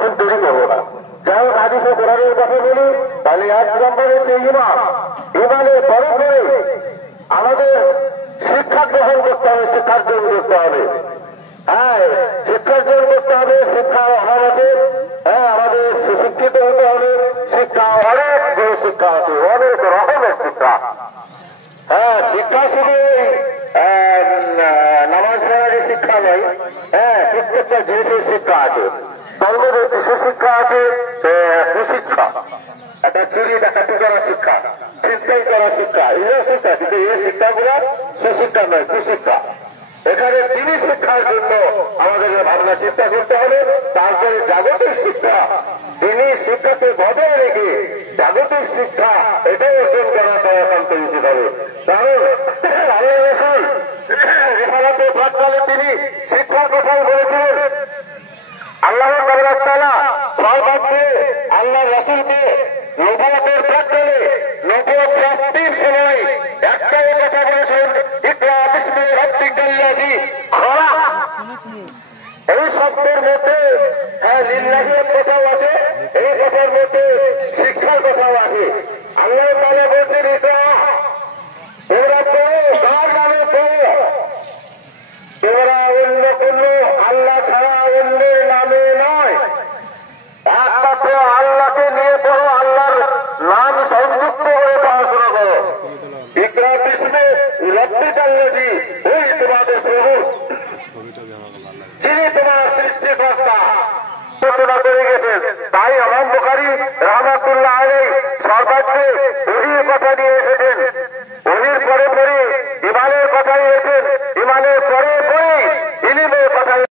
খুব দেরি করবো না। যাই হোক হাদিসে কোরআনের কথা বলি, তাহলে 1 নম্বরে হচ্ছে ইমান। ইমানের পরে করে আমাদের শিক্ষা গ্রহণ করতে হবে, শিক্ষার্জন করতে হবে। হ্যাঁ, শিক্ষার্জন করতে হবে। শিক্ষার অভাব আছে। হ্যাঁ, আমাদের সুশিক্ষিত হতে হবে। শিক্ষা অনেক যে শিক্ষা আছে, অনেক রকমের শিক্ষা। হ্যাঁ, শিক্ষা শুধু নামাজ পড়ার শিক্ষা নয়। হ্যাঁ, প্রত্যেকটা জিনিসের শিক্ষা আছে। ধর্মের সুশিক্ষা আছে, কুশিক্ষা। একটা চুরি ডাকাতি করার শিক্ষা, চিন্তাই করার শিক্ষা, এগুলো শিক্ষা। কিন্তু এই শিক্ষাগুলো সুশিক্ষা নয়, কুশিক্ষা। এখানে তিনি শিক্ষার জন্য আমাদের ভাবনা চিন্তা করতে হবে। তারপরে জাগতিক শিক্ষা, তিনি শিক্ষাকে বজায় রেখে জাগতিক শিক্ষা এটাই অর্জন করাটা একান্ত উচিত হবে। কারণ আল্লাহ রাসূল রিসালাতের প্রাক্কালে তিনি শিক্ষার কথাই বলেছিলেন। আল্লাহ তাআলা সর্বাগ্রে আল্লাহ রাসূলকে নবুয়তের প্রাক্কালে, নবুয়ত প্রাপ্তির সময় একটাই কথা বলেছেন, ইকরা বিসমি রাব্বিকাল্লাযী খলাক। এই শব্দের মধ্যে লিল্লাহির কথাও আছে, এই কথার মধ্যে শিক্ষার কথাও আছে। আল্লাহ তাআলা বলছেন, ইকরা, তোমরা পড়ো, কার নামে পড়ো? তোমরা অন্য কোন আল্লাহ ছাড়া অন্য নামে নয়, একমাত্র আল্লাহকে নিয়ে পড়ো, আল্লাহর নাম সংযুক্ত হয়ে পড়াশোনা করো। ইকরা বিসমি রাব্বিকাল্লাযী, ওই তোমাদের প্রভু, যিনি তোমার সৃষ্টিকর্তা, আলোচনা করে গেছেন। তাই ইমাম বুখারী রাহমাতুল্লাহ আলাইহি সর্বাগ্রে ওই কথা নিয়ে এসেছেন।